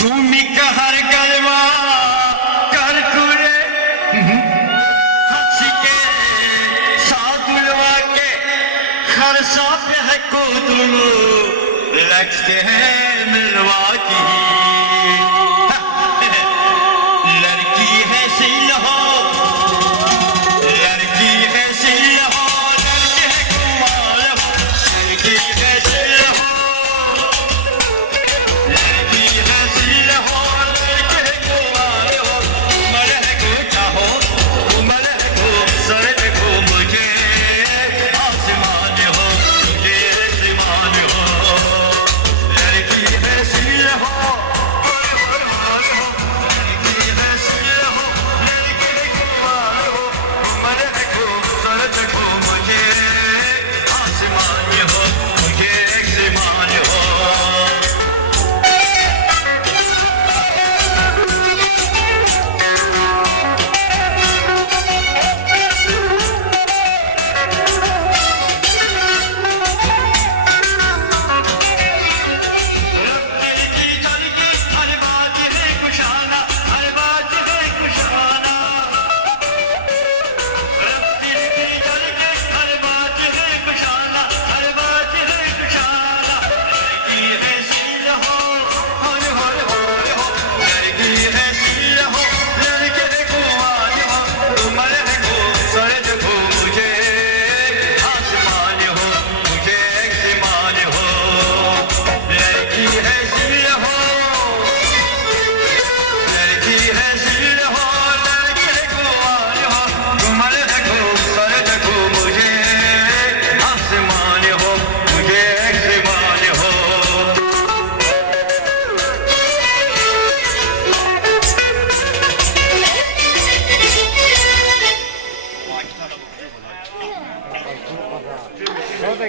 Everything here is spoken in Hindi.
তুমি কাহার গলবা कर तुरे हंस के सादुलवा के खरसा पे है को तुलू लगते हैं मिलवा की लड़की है सील हो लड़की है सील हो लड़के है कुमार हो लड़की है सील हो लड़की है सील हो लड़के है कुमार हो उम्र है को चाहो उम्र है को सर देखो मुझे आसमान हो मुझे आसमान हो लड़की है सील हो लड़की है सील हो लड़के है कुमार हो उम्र है को सर देखो मुझे आसमान हो मुझे आसमान हो